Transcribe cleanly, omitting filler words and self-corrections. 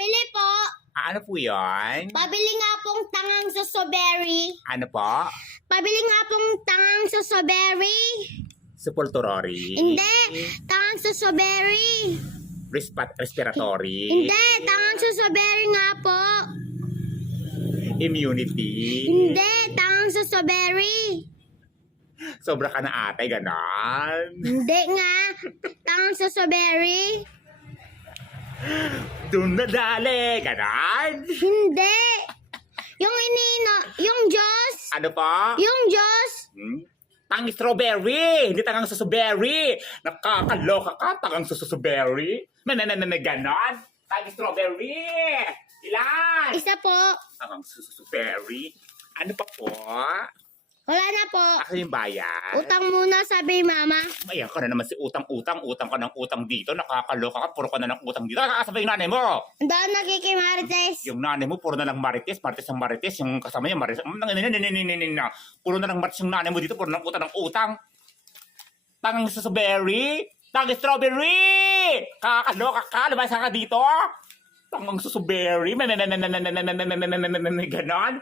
Pabili po. Ano po yan? Pabili nga pong tangang susoberry. Ano po? Pabili nga pong tangang susoberry. Supulturori? Hindi, tangang susoberry. Respiratory? Hindi, tangang susoberry nga po. Immunity? Hindi, tangang susoberry. Sobra ka na ate, ganon? Hindi nga, tangang susoberry. Doon na dali, ganon? Hindi. Yung Diyos. Ano po? Yung Diyos. Tang strawberry! Hindi tangang susuberry! Nakakaloka ka, tangang susuberry! Ganon? Tang strawberry! Ilan? Isa po. Tangang susuberry? Ano pa po? Wala na po. Ako yung bayan. Utang muna, sabi mama. Ayan ka na naman si utang-utang. Utang ka ng utang dito. Nakakaloka ka. Puro ka na ng utang dito. Nakakasabay yung nanay mo. Ang daan nakikimarites. Yung nanay mo, puro na lang marites. Marites ang marites. Yung kasama niya, marites. Puro na lang marites yung nanay mo dito. Puro na ng utang. Tangang susuberry. Tangang strawberry. Kakaloka ka. Labas ka dito. Tangang susuberry. Ganon.